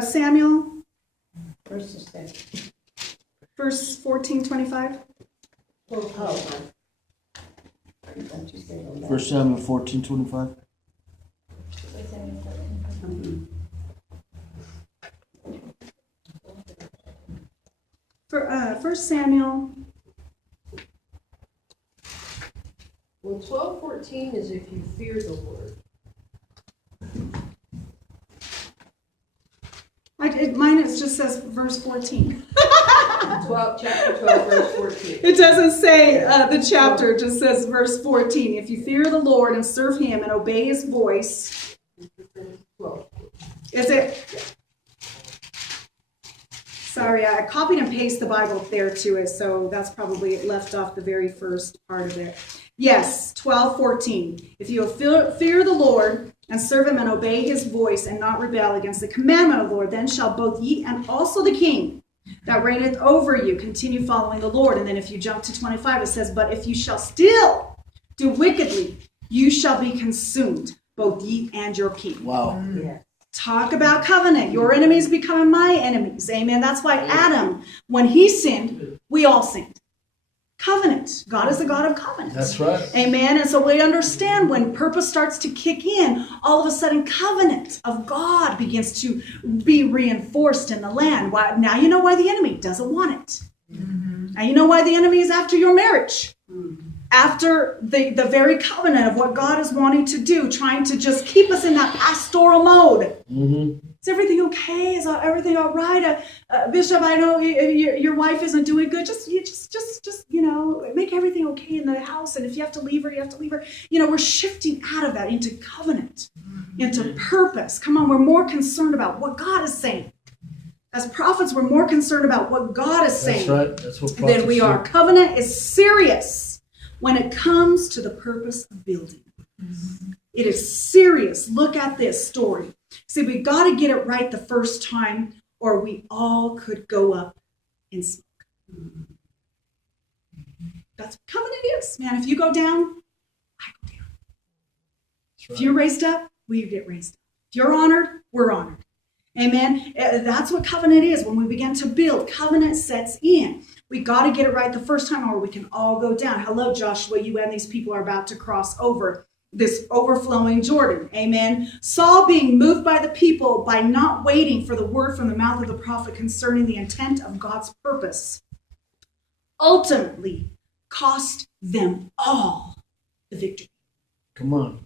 Samuel, Verse 14:25. 1 Samuel 14:25. For 1 Samuel. Well, 12:14 is if you fear the Lord. Mine just says verse 14. Chapter 12, verse 14. It doesn't say the chapter, it just says verse 14. If you fear the Lord and serve him and obey his voice. 12. Is it? Sorry, I copied and pasted the Bible there to it, so that's probably it left off the very first part of it. Yes, 12:14. If you fear the Lord and serve him and obey his voice and not rebel against the commandment of the Lord, then shall both ye and also the king that reigneth over you continue following the Lord. And then if you jump to 25, it says, but if you shall still do wickedly, you shall be consumed, both ye and your king. Wow. Yeah. Talk about covenant. Your enemies becoming my enemies. Amen. That's why Adam, when he sinned, we all sinned. Covenant. God is the God of covenant. That's right. Amen. And so we understand when purpose starts to kick in, all of a sudden covenant of God begins to be reinforced in the land. Why, now you know why the enemy doesn't want it. Mm-hmm. Now you know why the enemy is after your marriage. Mm-hmm. After the very covenant of what God is wanting to do, trying to just keep us in that pastoral mode. Mm-hmm. Is everything okay? Is everything all right? Bishop, I know your wife isn't doing good. Just make everything okay in the house. And if you have to leave her, you have to leave her. We're shifting out of that into covenant, into purpose. Come on, we're more concerned about what God is saying. As prophets, we're more concerned about what God is saying. That's right. That's what prophets than we are. do. Covenant is serious when it comes to the purpose of building. Mm-hmm. It is serious. Look at this story. See, we got to get it right the first time, or we all could go up in smoke. That's what covenant is, man. If you go down, I go down. Right. If you're raised up, we get raised up. If you're honored, we're honored. Amen. That's what covenant is. When we begin to build, covenant sets in. We got to get it right the first time, or we can all go down. Hello, Joshua. You and these people are about to cross over this overflowing Jordan. Amen. Saul, being moved by the people by not waiting for the word from the mouth of the prophet concerning the intent of God's purpose, ultimately cost them all the victory. Come on.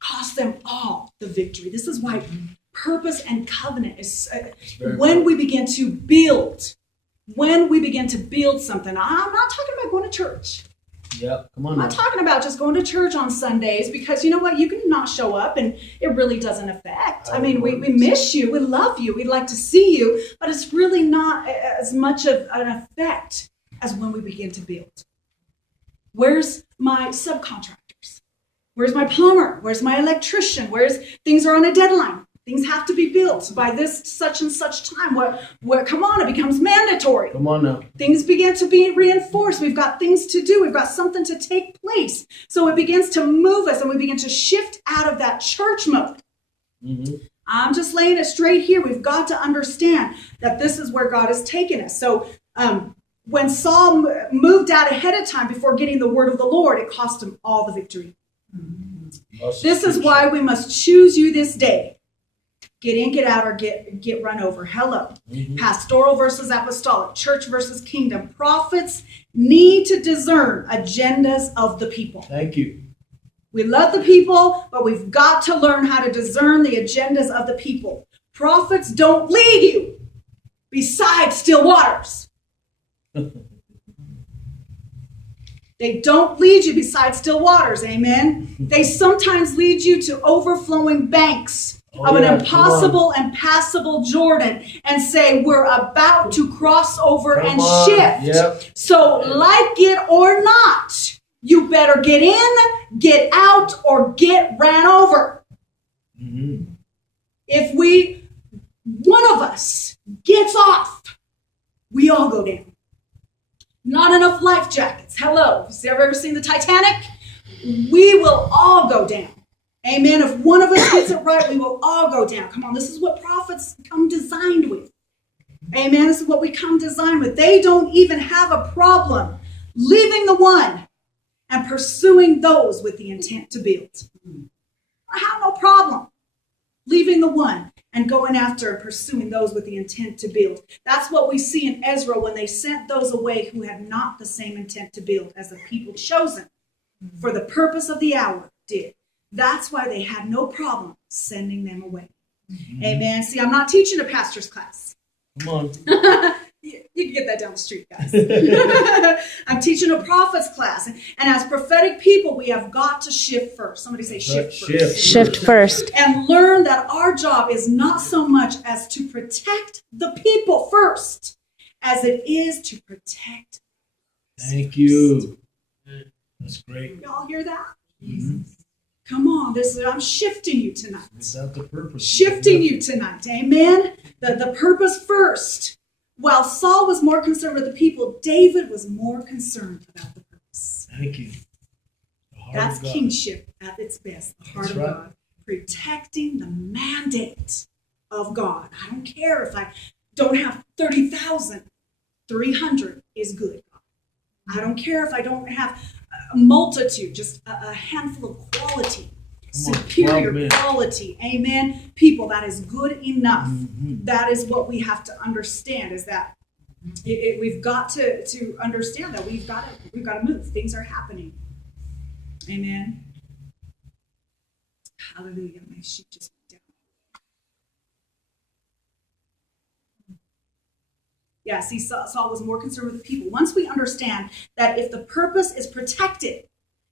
Cost them all the victory. This is why purpose and covenant is when we begin to build. When we begin to build something. I'm not talking about going to church. Yeah, come on. I'm not talking about just going to church on Sundays, because you know what? You can not show up and it really doesn't affect. I mean, we miss you. We love you. We'd like to see you, but it's really not as much of an effect as when we begin to build. Where's my subcontractors? Where's my plumber? Where's my electrician? Things are on a deadline. Things have to be built by this such and such time. Come on, it becomes mandatory. Come on now. Things begin to be reinforced. We've got things to do. We've got something to take place. So it begins to move us, and we begin to shift out of that church mode. Mm-hmm. I'm just laying it straight here. We've got to understand that this is where God has taken us. So when Saul moved out ahead of time before getting the word of the Lord, it cost him all the victory. Mm-hmm. This is why we must choose you this day. Get in, get out, or get run over. Hello. Mm-hmm. Pastoral versus apostolic, church versus kingdom. Prophets need to discern agendas of the people. Thank you. We love the people, but we've got to learn how to discern the agendas of the people. Prophets don't lead you beside still waters. They don't lead you beside still waters. Amen. They sometimes lead you to overflowing banks of an impossible and passable Jordan, and say, we're about to cross over and shift. Yep. So like it or not, you better get in, get out, or get ran over. Mm-hmm. If one of us gets off, we all go down. Not enough life jackets. Hello. Have you ever seen the Titanic? We will all go down. Amen. If one of us gets it right, we will all go down. Come on, this is what prophets come designed with. Amen. This is what we come designed with. They don't even have a problem leaving the one and pursuing those with the intent to build. I have no problem leaving the one and going after and pursuing those with the intent to build. That's what we see in Ezra when they sent those away who had not the same intent to build as the people chosen for the purpose of the hour did. That's why they had no problem sending them away. Mm-hmm. Amen. See, I'm not teaching a pastor's class. Come on. You can get that down the street, guys. I'm teaching a prophet's class. And as prophetic people, we have got to shift first. Somebody say shift first. Shift first. And learn that our job is not so much as to protect the people first, as it is to protect. Thank you. That's great. Y'all hear that? Mm-hmm. Come on, I'm shifting you tonight. Without the purpose. Shifting you tonight. Amen. The purpose first. While Saul was more concerned with the people, David was more concerned about the purpose. Thank you. That's kingship at its best. The heart That's of right. God. Protecting the mandate of God. I don't care if I don't have 30,000. 300 is good. I don't care if I don't have a multitude, just a handful of quality. Superior quality. Amen. People, that is good enough. Mm-hmm. That is what we have to understand, is that we've got to understand that we've got to move. Things are happening. Amen. Hallelujah. My sheep just went down. Yeah, see, Saul was more concerned with the people. Once we understand that if the purpose is protected,